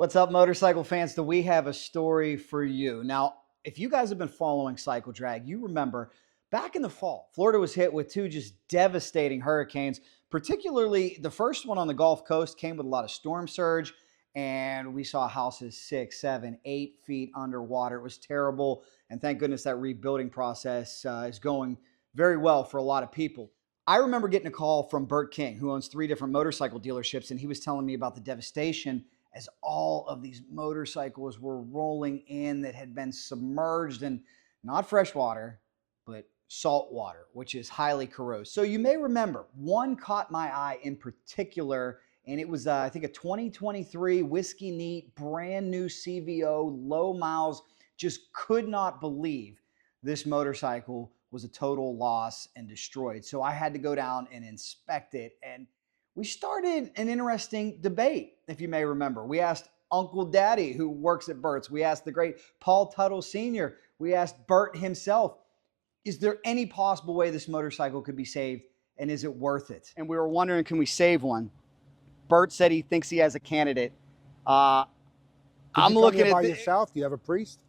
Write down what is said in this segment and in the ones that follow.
What's up, motorcycle fans? Do we have a story for you? Now, if you guys have been following Cycle Drag, you remember back in the fall, Florida was hit with two just devastating hurricanes. Particularly, the first one on the Gulf Coast came with a lot of storm surge, and we saw houses 6, 7, 8 feet underwater. It was terrible, and thank goodness that rebuilding process is going very well for a lot of people. I remember getting a call from Bert King, who owns 3 different motorcycle dealerships, and he was telling me about the devastation as all of these motorcycles were rolling in that had been submerged in not fresh water, but salt water, which is highly corrosive. So you may remember one caught my eye in particular, and it was, I think, a 2023 Whiskey Neat, brand new CVO, low miles. Just could not believe this motorcycle was a total loss and destroyed. So I had to go down and inspect it, and we started an interesting debate, if you may remember. We asked Uncle Daddy, who works at Berts. We asked the great Paul Teutul Sr. We asked Bert himself, is there any possible way this motorcycle could be saved, and is it worth it? And we were wondering, can we save one? Bert said he thinks he has a candidate. I'm looking at yourself. Do you have a priest?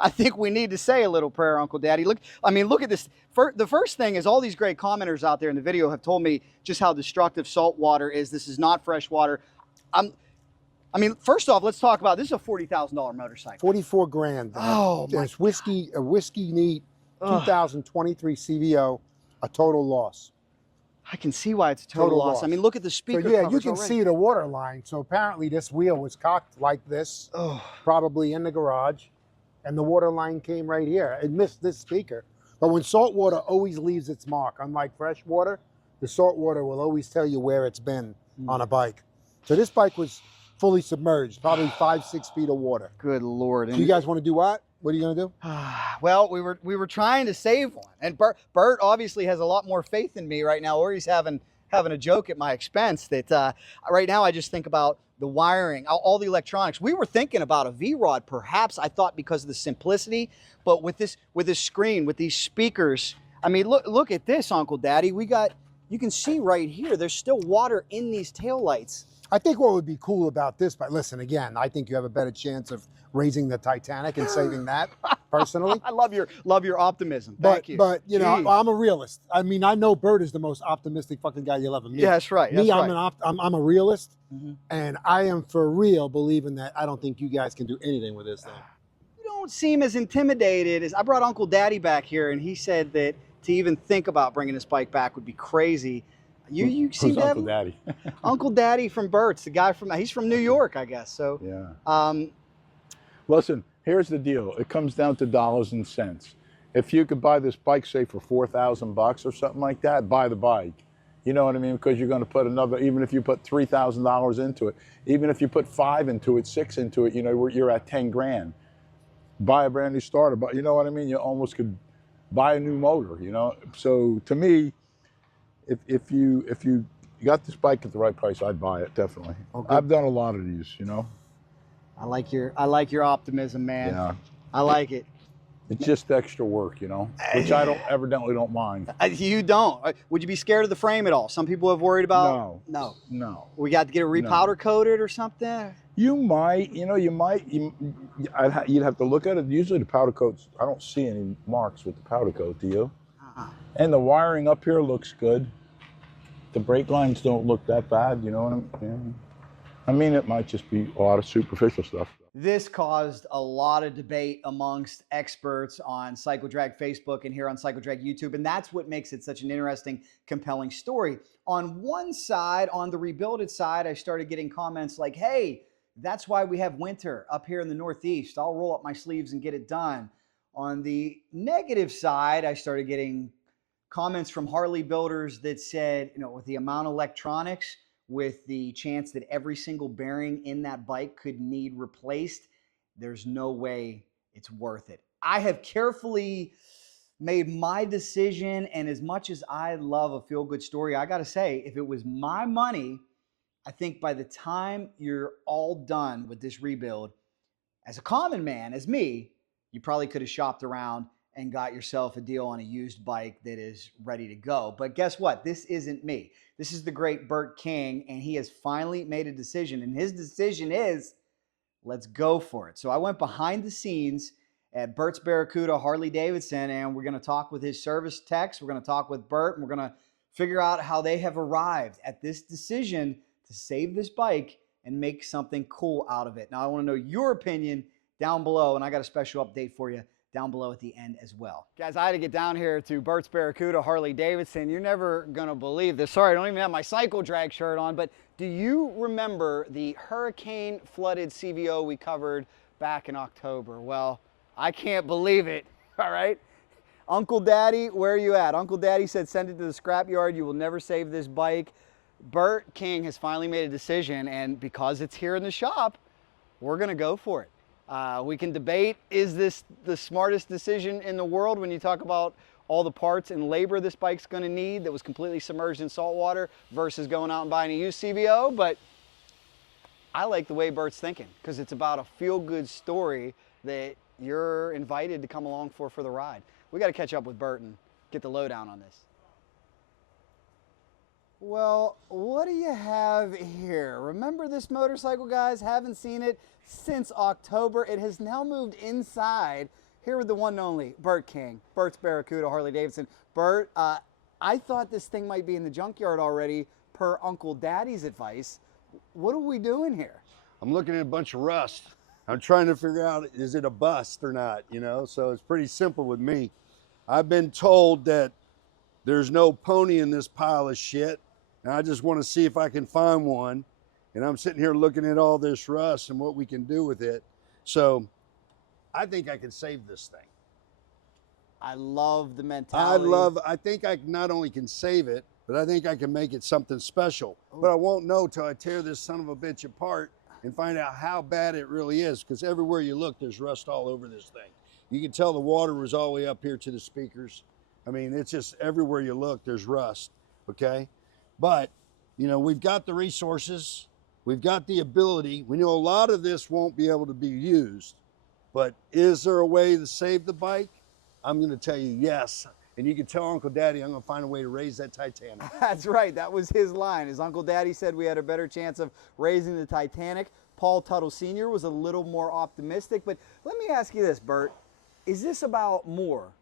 I think we need to say a little prayer, Uncle Daddy. Look at this. The first thing is all these great commenters out there in the video have told me just how destructive salt water is. This is not fresh water. First off, let's talk about, this is a $40,000 motorcycle. 44 grand. Oh, my it's a Whiskey Neat 2023 CVO, a total loss. I can see why it's a total loss. I mean, look at the speaker So yeah, covers you can already see the water line. So apparently this wheel was cocked like this, probably in the garage, and the water line came right here. It missed this speaker. But when salt water always leaves its mark, unlike fresh water, the salt water will always tell you where it's been on a bike. So this bike was fully submerged, probably 5-6 feet of water. Good Lord. So you guys want to do what? What are you going to do? Well, we were trying to save one. And Bert obviously has a lot more faith in me right now, or he's having a joke at my expense that right now I just think about the wiring, all the electronics. We were thinking about a V-Rod, perhaps, I thought, because of the simplicity, but with this screen, with these speakers, I mean, look at this, Uncle Daddy. You can see right here, there's still water in these taillights. I think what would be cool about this, but listen, again, I think you have a better chance of raising the Titanic and saving that, personally. I love your optimism. Thank you. But you know, I'm a realist. I mean, I know Bert is the most optimistic fucking guy you'll ever meet. Yeah, that's right. I'm a realist, and I am for real believing that I don't think you guys can do anything with this thing. You don't seem as intimidated as I brought Uncle Daddy back here, and he said that to even think about bringing this bike back would be crazy. You seem to have Uncle Daddy. Uncle Daddy from Berts, the guy he's from New York, I guess. So yeah. Listen, here's the deal. It comes down to dollars and cents. If you could buy this bike, say for $4,000 or something like that, buy the bike. You know what I mean? Because you're going to put another, even if you put $3,000 into it, even if you put 5 into it, 6 into it, you know, you're at 10 grand. Buy a brand new starter, but you know what I mean? You almost could buy a new motor, you know? So to me, if you got this bike at the right price, I'd buy it, definitely. Okay. I've done a lot of these, you know? I like your optimism, man. Yeah. I like it. It's just extra work, you know, which I evidently don't mind. You don't? Would you be scared of the frame at all? Some people have worried about. No. We got to get it repowder coated or something. You might, you know, you'd have to look at it. Usually the powder coats, I don't see any marks with the powder coat, do you? And the wiring up here looks good. The brake lines don't look that bad, you know what I mean, it might just be a lot of superficial stuff. This caused a lot of debate amongst experts on Cycle Drag Facebook and here on Cycle Drag YouTube, and that's what makes it such an interesting, compelling story. On one side, on the rebuilded side, I started getting comments like, hey, that's why we have winter up here in the Northeast. I'll roll up my sleeves and get it done. On the negative side, I started getting comments from Harley builders that said, you know, with the amount of electronics, with the chance that every single bearing in that bike could need replaced, there's no way it's worth it. I have carefully made my decision, and as much as I love a feel-good story, I gotta say, if it was my money, I think by the time you're all done with this rebuild, as a common man, as me, you probably could have shopped around and got yourself a deal on a used bike that is ready to go. But guess what? This isn't me. This is the great Bert King, and he has finally made a decision. And his decision is, let's go for it. So I went behind the scenes at Berts Barracuda Harley-Davidson, and we're going to talk with his service techs. We're going to talk with Bert, and we're going to figure out how they have arrived at this decision to save this bike and make something cool out of it. Now, I want to know your opinion down below, and I got a special update for you down below at the end as well. Guys, I had to get down here to Berts Barracuda Harley-Davidson. You're never gonna believe this. Sorry, I don't even have my cycle drag shirt on, but do you remember the hurricane flooded CVO we covered back in October? Well, I can't believe it, all right? Uncle Daddy, where are you at? Uncle Daddy said send it to the scrapyard. You will never save this bike. Bert King has finally made a decision, and because it's here in the shop, we're gonna go for it. We can debate, is this the smartest decision in the world when you talk about all the parts and labor this bike's going to need that was completely submerged in salt water versus going out and buying a used CVO, but I like the way Bert's thinking because it's about a feel-good story that you're invited to come along for the ride. We got to catch up with Bert and get the lowdown on this. Well, what do you have here? Remember this motorcycle, guys? Haven't seen it since October. It has now moved inside. Here with the one and only Bert King, Berts Barracuda Harley-Davidson. Bert, I thought this thing might be in the junkyard already per Uncle Daddy's advice. What are we doing here? I'm looking at a bunch of rust. I'm trying to figure out, is it a bust or not, you know? So it's pretty simple with me. I've been told that there's no pony in this pile of shit. And I just want to see if I can find one. And I'm sitting here looking at all this rust and what we can do with it. So I think I can save this thing. I love the mentality. I think I not only can save it, but I think I can make it something special. Ooh. But I won't know till I tear this son of a bitch apart and find out how bad it really is. Because everywhere you look, there's rust all over this thing. You can tell the water was all the way up here to the speakers. I mean, it's just everywhere you look, there's rust, okay? But, you know, we've got the resources, we've got the ability. We know a lot of this won't be able to be used, but is there a way to save the bike? I'm gonna tell you yes. And you can tell Uncle Daddy I'm gonna find a way to raise that Titanic. That's right, that was his line. His Uncle Daddy said we had a better chance of raising the Titanic. Paul Teutul Sr. was a little more optimistic, but let me ask you this, Bert. Is this about more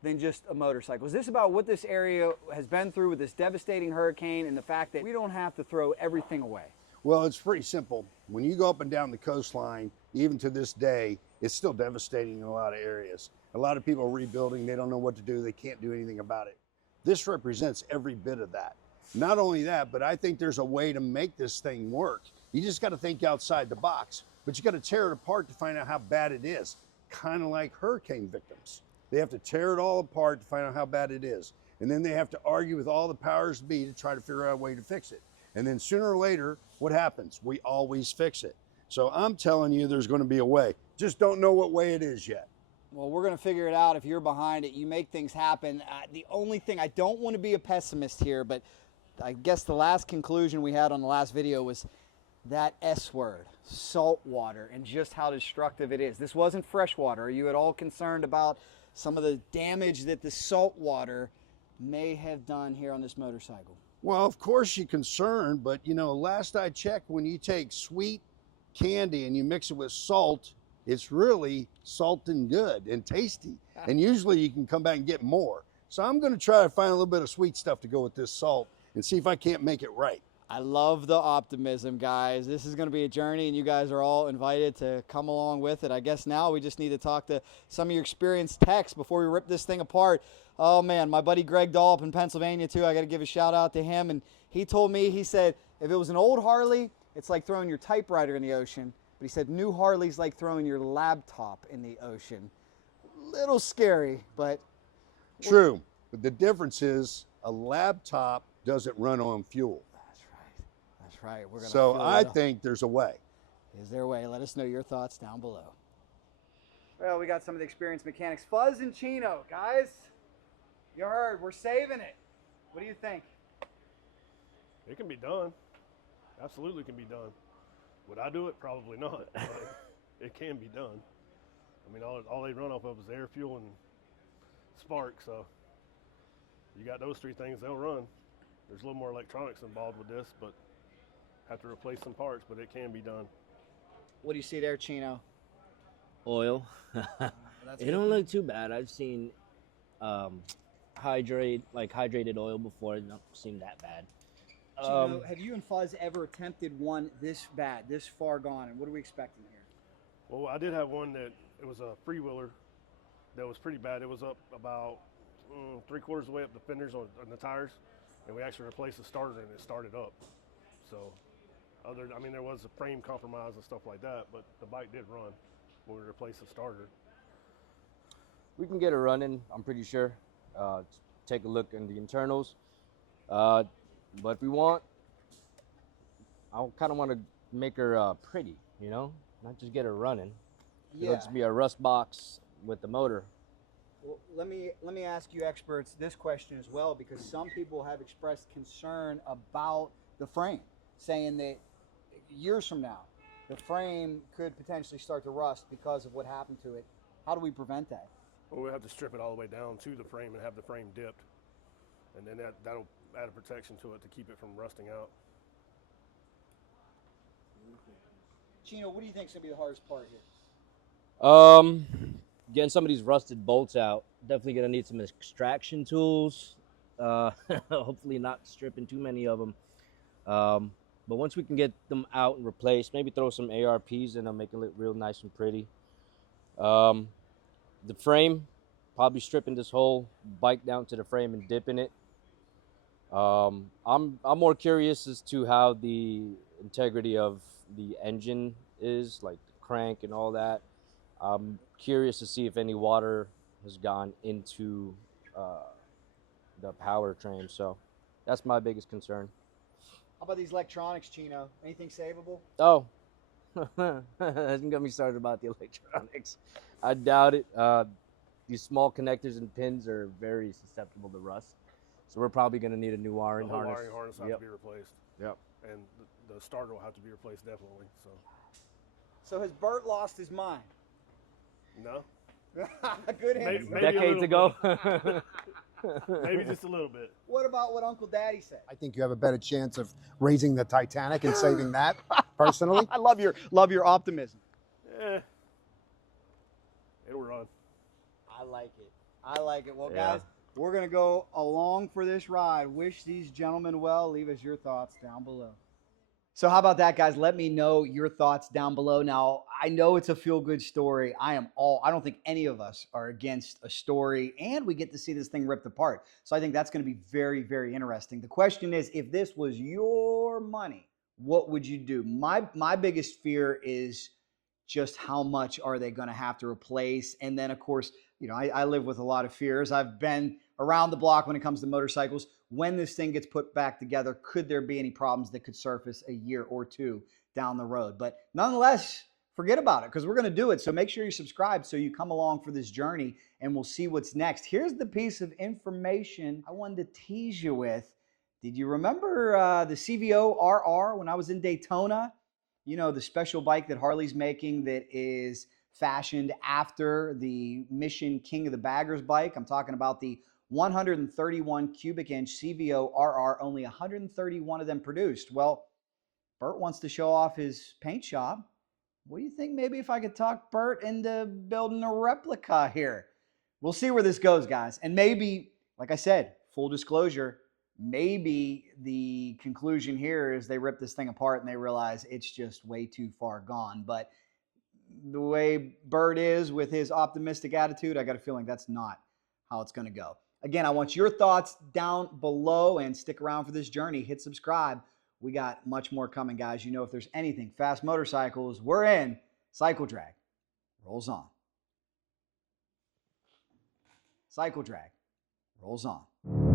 than just a motorcycle? Is this about what this area has been through with this devastating hurricane and the fact that we don't have to throw everything away? Well, it's pretty simple. When you go up and down the coastline, even to this day, it's still devastating in a lot of areas. A lot of people are rebuilding, they don't know what to do, they can't do anything about it. This represents every bit of that. Not only that, but I think there's a way to make this thing work. You just got to think outside the box, but you got to tear it apart to find out how bad it is. Kind of like hurricane victims. They have to tear it all apart to find out how bad it is. And then they have to argue with all the powers to be to try to figure out a way to fix it. And then sooner or later, what happens? We always fix it. So I'm telling you there's going to be a way. Just don't know what way it is yet. Well, we're going to figure it out. If you're behind it, you make things happen. The only thing, I don't want to be a pessimist here, but I guess the last conclusion we had on the last video was that S word, salt water, and just how destructive it is. This wasn't fresh water. Are you at all concerned about some of the damage that the salt water may have done here on this motorcycle? Well, of course you're concerned, but you know, last I checked, when you take sweet candy and you mix it with salt, it's really salting good and tasty. And usually you can come back and get more. So I'm going to try to find a little bit of sweet stuff to go with this salt and see if I can't make it right. I love the optimism, guys. This is going to be a journey, and you guys are all invited to come along with it. I guess now we just need to talk to some of your experienced techs before we rip this thing apart. Oh, man, my buddy Greg Dahl up in Pennsylvania, too. I got to give a shout-out to him. And he told me, he said, if it was an old Harley, it's like throwing your typewriter in the ocean. But he said new Harley's like throwing your laptop in the ocean. Little scary, but... True. But the difference is a laptop doesn't run on fuel. That's right. We're gonna so I think there's a way. Is there a way? Let us know your thoughts down below. Well, we got some of the experienced mechanics. Fuzz and Chino, guys. You heard, we're saving it. What do you think? It can be done. Absolutely can be done. Would I do it? Probably not. But it can be done. I mean, all they run off of is air, fuel, and spark. So you got those three things, they'll run. There's a little more electronics involved with this, but have to replace some parts, but it can be done. What do you see there, Chino? Oil. That's It good. don't look too bad. I've seen hydrated oil before. It don't seem that bad. Chino, have you and Fuzz ever attempted one this bad, this far gone, and what are we expecting here? Well, I did have one that it was a freewheeler that was pretty bad. It was up about 3/4 of the way up the fenders on the tires, and we actually replaced the starter and it started up. So, there was a frame compromise and stuff like that, but the bike did run when we replaced the starter. We can get it running, I'm pretty sure. Take a look in the internals. But if we want, I kind of want to make her pretty, you know? Not just get her running. Yeah. It'll just be a rust box with the motor. Well, let me ask you experts this question as well, because some people have expressed concern about the frame, saying that years from now, the frame could potentially start to rust because of what happened to it. How do we prevent that? Well, we have to strip it all the way down to the frame and have the frame dipped, and then that'll add a protection to it to keep it from rusting out. Chino, what do you think is going to be the hardest part here? Getting some of these rusted bolts out. Definitely gonna need some extraction tools. Hopefully not stripping too many of them. But once we can get them out and replaced, maybe throw some ARPs in them, make it look real nice and pretty. The frame, probably stripping this whole bike down to the frame and dipping it. I'm more curious as to how the integrity of the engine is, like the crank and all that. I'm curious to see if any water has gone into the powertrain. So that's my biggest concern. How about these electronics, Chino? Anything savable? Oh, hasn't got me started about the electronics. I doubt it. These small connectors and pins are very susceptible to rust. So we're probably going to need a new wiring The whole harness. wiring harness will have to be replaced. Yep. And the starter will have to be replaced definitely. So has Bert lost his mind? No. Good answer. Maybe Decades ago. Maybe just a little bit. What about what Uncle Daddy said? I think you have a better chance of raising the Titanic and saving that, personally. I love your optimism. It'll run. I like it. I like it. Well, Yeah. guys, we're going to go along for this ride. Wish these gentlemen well. Leave us your thoughts down below. So how about that, guys? Let me know your thoughts down below. Now, I know it's a feel-good story. I don't think any of us are against a story, and we get to see this thing ripped apart. So I think that's going to be very, very interesting. The question is, if this was your money, what would you do? My biggest fear is just how much are they going to have to replace? And then, of course, I live with a lot of fears. I've been around the block when it comes to motorcycles. When this thing gets put back together, could there be any problems that could surface a year or two down the road? But nonetheless, forget about it, because we're going to do it. So make sure you subscribe so you come along for this journey, and we'll see what's next. Here's the piece of information I wanted to tease you with. Did you remember the CVO RR when I was in Daytona? The special bike that Harley's making that is fashioned after the Mission King of the Baggers bike. I'm talking about the 131 cubic inch CVO RR, only 131 of them produced. Well, Bert wants to show off his paint shop. What do you think maybe if I could talk Bert into building a replica here? We'll see where this goes, guys. And maybe, like I said, full disclosure, maybe the conclusion here is they rip this thing apart and they realize it's just way too far gone. But the way Bert is with his optimistic attitude, I got a feeling that's not how it's going to go. Again, I want your thoughts down below, and stick around for this journey. Hit subscribe. We got much more coming, guys. If there's anything fast motorcycles, we're in. Cycle Drag rolls on. Cycle Drag rolls on.